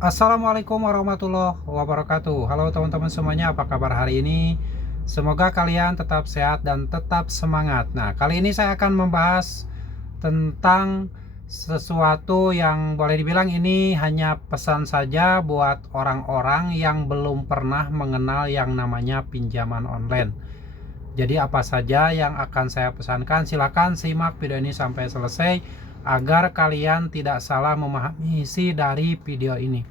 Assalamualaikum warahmatullahi wabarakatuh. Halo teman-teman semuanya, apa kabar hari ini? Semoga kalian tetap sehat dan tetap semangat. Nah, kali ini saya akan membahas tentang sesuatu yang boleh dibilang ini hanya pesan saja buat orang-orang yang belum pernah mengenal yang namanya pinjaman online. Jadi apa saja yang akan saya pesankan, silahkan simak video ini sampai selesai agar kalian tidak salah memahami isi dari video ini.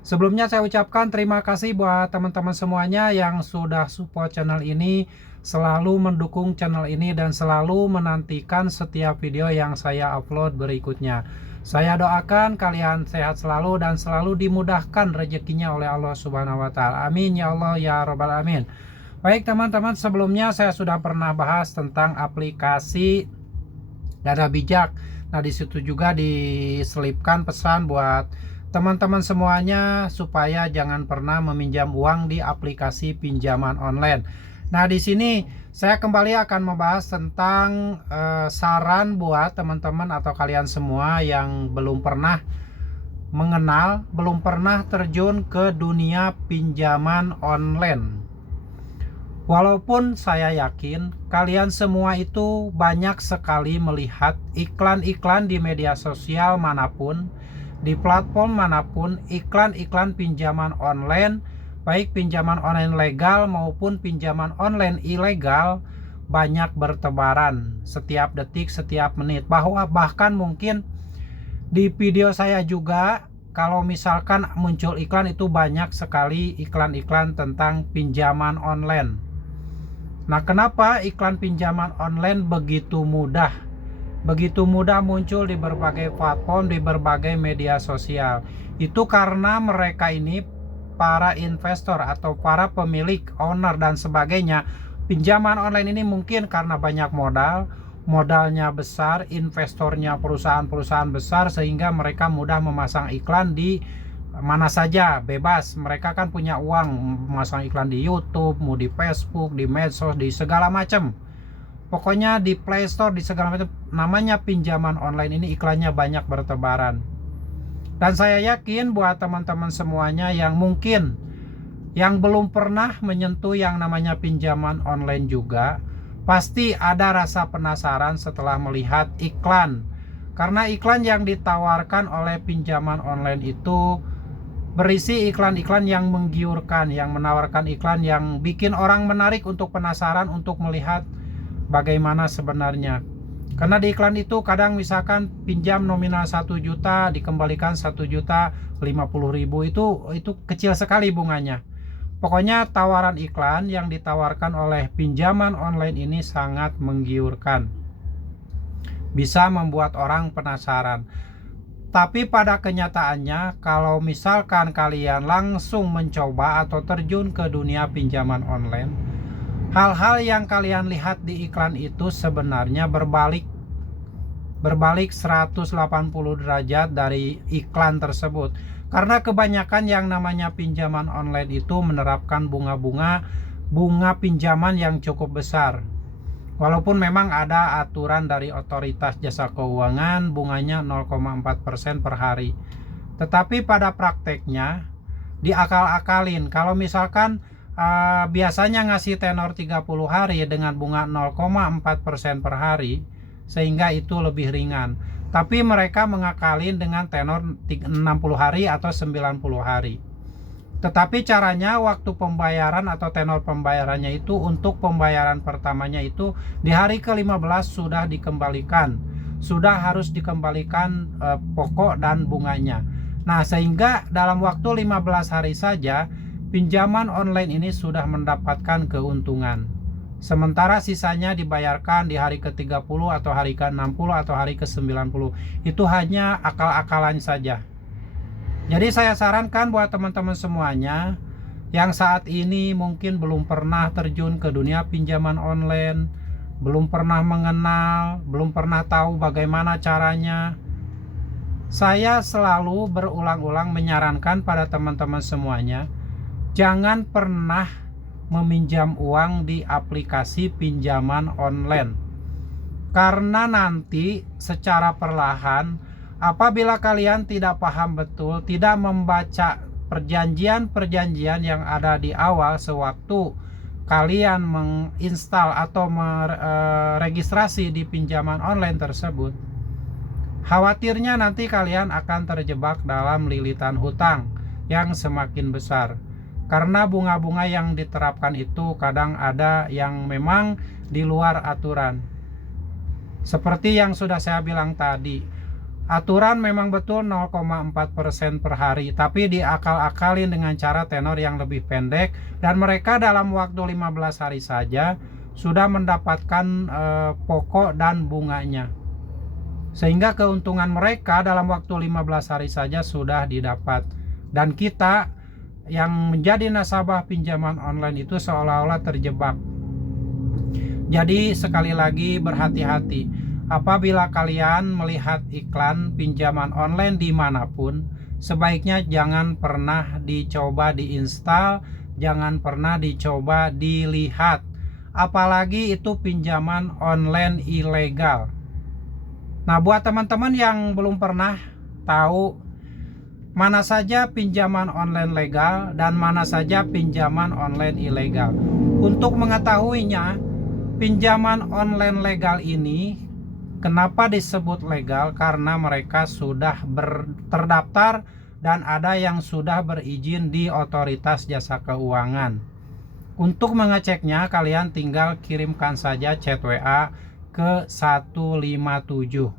Sebelumnya saya ucapkan terima kasih buat teman-teman semuanya yang sudah support channel ini, selalu mendukung channel ini dan selalu menantikan setiap video yang saya upload berikutnya. Saya doakan kalian sehat selalu dan selalu dimudahkan rezekinya oleh Allah Subhanahu wa taala. Amin ya Allah ya robbal alamin. Baik teman-teman, sebelumnya saya sudah pernah bahas tentang aplikasi Dana Bijak. Nah, di situ juga diselipkan pesan buat teman-teman semuanya supaya jangan pernah meminjam uang di aplikasi pinjaman online. Nah, di sini saya kembali akan membahas tentang saran buat teman-teman atau kalian semua yang belum pernah mengenal, belum pernah terjun ke dunia pinjaman online. Walaupun saya yakin kalian semua itu banyak sekali melihat iklan-iklan di media sosial manapun, di platform manapun, iklan-iklan pinjaman online, baik pinjaman online legal maupun pinjaman online ilegal, banyak bertebaran setiap detik, setiap menit. Bahkan mungkin di video saya juga, kalau misalkan muncul iklan itu banyak sekali iklan-iklan tentang pinjaman online. Nah, kenapa iklan pinjaman online begitu mudah? Begitu mudah muncul di berbagai platform, di berbagai media sosial. Itu karena mereka ini para investor atau para pemilik, owner dan sebagainya. Pinjaman online ini mungkin karena banyak modal, modalnya besar, investornya perusahaan-perusahaan besar sehingga mereka mudah memasang iklan di mana saja, bebas. Mereka kan punya uang memasang iklan di YouTube, mau di Facebook, di medsos, di segala macam. Pokoknya di Play Store, di segala macam. Namanya pinjaman online ini iklannya banyak bertebaran. Dan saya yakin buat teman-teman semuanya yang mungkin yang belum pernah menyentuh yang namanya pinjaman online juga, pasti ada rasa penasaran setelah melihat iklan. Karena iklan yang ditawarkan oleh pinjaman online itu berisi iklan-iklan yang menggiurkan, yang menawarkan iklan yang bikin orang menarik untuk penasaran untuk melihat bagaimana sebenarnya. Karena di iklan itu kadang misalkan pinjam nominal 1 juta dikembalikan 1.050.000, itu kecil sekali bunganya. Pokoknya tawaran iklan yang ditawarkan oleh pinjaman online ini sangat menggiurkan. Bisa membuat orang penasaran. Tapi pada kenyataannya, kalau misalkan kalian langsung mencoba atau terjun ke dunia pinjaman online, hal-hal yang kalian lihat di iklan itu sebenarnya berbalik 180 derajat dari iklan tersebut. Karena kebanyakan yang namanya pinjaman online itu menerapkan bunga pinjaman yang cukup besar. Walaupun memang ada aturan dari otoritas jasa keuangan, bunganya 0,4% per hari. Tetapi pada prakteknya diakal-akalin. Kalau misalkan biasanya ngasih tenor 30 hari dengan bunga 0,4% per hari, sehingga itu lebih ringan. Tapi mereka mengakalin dengan tenor 60 hari atau 90 hari. Tetapi caranya waktu pembayaran atau tenor pembayarannya itu, untuk pembayaran pertamanya itu di hari ke-15 sudah dikembalikan. Sudah harus dikembalikan pokok dan bunganya. Nah, sehingga dalam waktu 15 hari saja pinjaman online ini sudah mendapatkan keuntungan. Sementara sisanya dibayarkan di hari ke-30 atau hari ke-60 atau hari ke-90. Itu hanya akal-akalan saja. Jadi saya sarankan buat teman-teman semuanya yang saat ini mungkin belum pernah terjun ke dunia pinjaman online, belum pernah mengenal, belum pernah tahu bagaimana caranya. Saya selalu berulang-ulang menyarankan pada teman-teman semuanya, jangan pernah meminjam uang di aplikasi pinjaman online. Karena nanti secara perlahan Apabila kalian tidak paham betul, tidak membaca perjanjian-perjanjian yang ada di awal sewaktu kalian menginstal atau meregistrasi di pinjaman online tersebut, khawatirnya nanti kalian akan terjebak dalam lilitan hutang yang semakin besar. Karena bunga-bunga yang diterapkan itu kadang ada yang memang di luar aturan. Seperti yang sudah saya bilang tadi, aturan memang betul 0,4% per hari, tapi diakal-akalin dengan cara tenor yang lebih pendek, dan mereka dalam waktu 15 hari saja sudah mendapatkan pokok dan bunganya. Sehingga keuntungan mereka dalam waktu 15 hari saja sudah didapat. Dan kita yang menjadi nasabah pinjaman online itu seolah-olah terjebak. Jadi sekali lagi berhati-hati. Apabila kalian melihat iklan pinjaman online dimanapun, sebaiknya jangan pernah dicoba diinstal, jangan pernah dicoba dilihat. Apalagi itu pinjaman online ilegal. Nah, buat teman-teman yang belum pernah tahu mana saja pinjaman online legal dan mana saja pinjaman online ilegal, untuk mengetahuinya, pinjaman online legal ini kenapa disebut legal? Karena mereka sudah terdaftar dan ada yang sudah berizin di Otoritas Jasa Keuangan. Untuk mengeceknya, kalian tinggal kirimkan saja chat WA ke 157.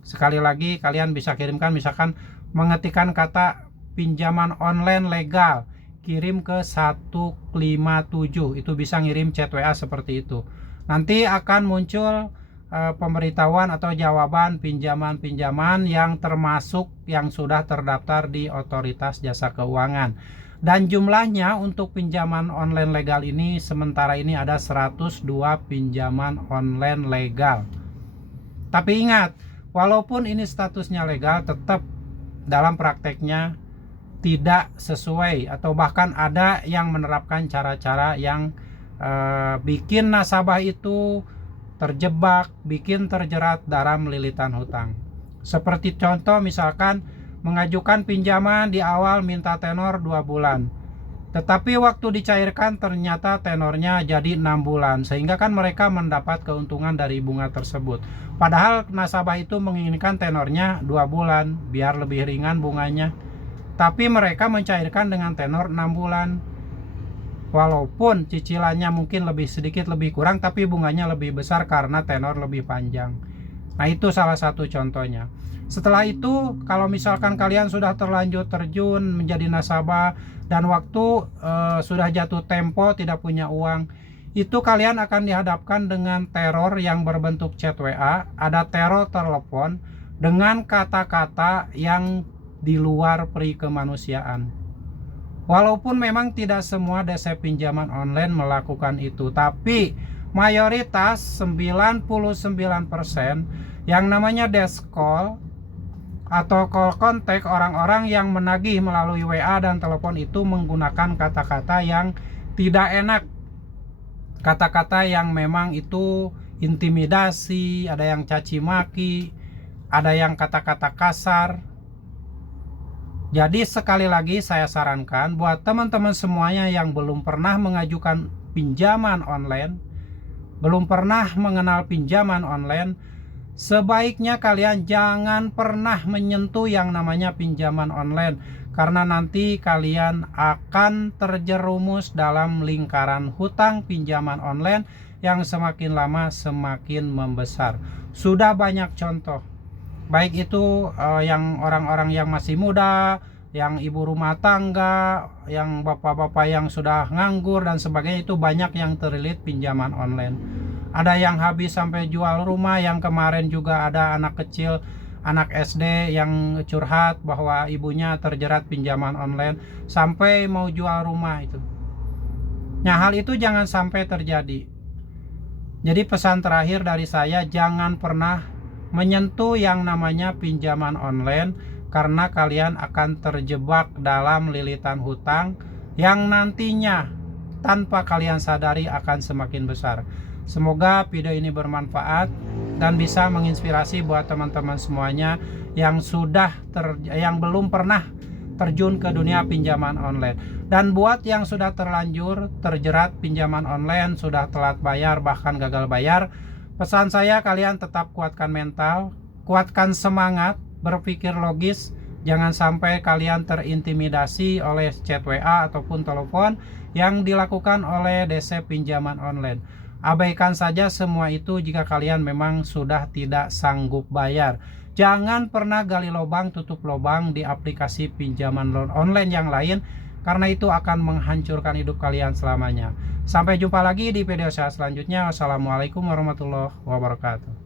Sekali lagi, kalian bisa kirimkan, misalkan mengetikkan kata pinjaman online legal, kirim ke 157. Itu bisa ngirim chat WA seperti itu. Nanti akan muncul pemberitahuan atau jawaban pinjaman-pinjaman yang termasuk yang sudah terdaftar di Otoritas Jasa Keuangan. Dan jumlahnya untuk pinjaman online legal ini sementara ini ada 102 pinjaman online legal. Tapi ingat, walaupun ini statusnya legal, tetap dalam prakteknya tidak sesuai, atau bahkan ada yang menerapkan cara-cara yang bikin nasabah itu terjebak, bikin terjerat dalam lilitan hutang. Seperti contoh, misalkan mengajukan pinjaman di awal minta tenor 2 bulan, tetapi waktu dicairkan ternyata tenornya jadi 6 bulan, sehingga kan mereka mendapat keuntungan dari bunga tersebut. Padahal nasabah itu menginginkan tenornya 2 bulan biar lebih ringan bunganya, tapi mereka mencairkan dengan tenor 6 bulan. Walaupun cicilannya mungkin lebih sedikit lebih kurang, tapi bunganya lebih besar karena tenor lebih panjang. Nah, itu salah satu contohnya. Setelah itu, kalau misalkan kalian sudah terlanjur terjun menjadi nasabah dan waktu sudah jatuh tempo tidak punya uang, itu kalian akan dihadapkan dengan teror yang berbentuk chat WA, ada teror telepon dengan kata-kata yang di luar peri kemanusiaan. Walaupun memang tidak semua DC pinjaman online melakukan itu, tapi mayoritas 99% yang namanya desk call atau call contact, orang-orang yang menagih melalui WA dan telepon itu menggunakan kata-kata yang tidak enak, kata-kata yang memang itu intimidasi, ada yang caci maki, ada yang kata-kata kasar. Jadi sekali lagi saya sarankan buat teman-teman semuanya yang belum pernah mengajukan pinjaman online, belum pernah mengenal pinjaman online, sebaiknya kalian jangan pernah menyentuh yang namanya pinjaman online, karena nanti kalian akan terjerumus dalam lingkaran hutang pinjaman online yang semakin lama semakin membesar. Sudah banyak contoh, baik itu yang orang-orang yang masih muda, yang ibu rumah tangga, yang bapak-bapak yang sudah nganggur dan sebagainya, itu banyak yang terlilit pinjaman online. Ada yang habis sampai jual rumah. Yang kemarin juga ada anak kecil, anak SD yang curhat bahwa ibunya terjerat pinjaman online sampai mau jual rumah itu. Nah, hal itu jangan sampai terjadi. Jadi pesan terakhir dari saya, jangan pernah menyentuh yang namanya pinjaman online, karena kalian akan terjebak dalam lilitan hutang yang nantinya tanpa kalian sadari akan semakin besar. Semoga video ini bermanfaat. dan bisa menginspirasi buat teman-teman semuanya yang yang belum pernah terjun ke dunia pinjaman online. Dan buat yang sudah terlanjur terjerat pinjaman online, sudah telat bayar bahkan gagal bayar, pesan saya kalian tetap kuatkan mental, kuatkan semangat, berpikir logis. Jangan sampai kalian terintimidasi oleh chat WA ataupun telepon yang dilakukan oleh DC pinjaman online. Abaikan saja semua itu jika kalian memang sudah tidak sanggup bayar. Jangan pernah gali lubang tutup lubang di aplikasi pinjaman online yang lain, karena itu akan menghancurkan hidup kalian selamanya. Sampai jumpa lagi di video saya selanjutnya. Wassalamualaikum warahmatullahi wabarakatuh.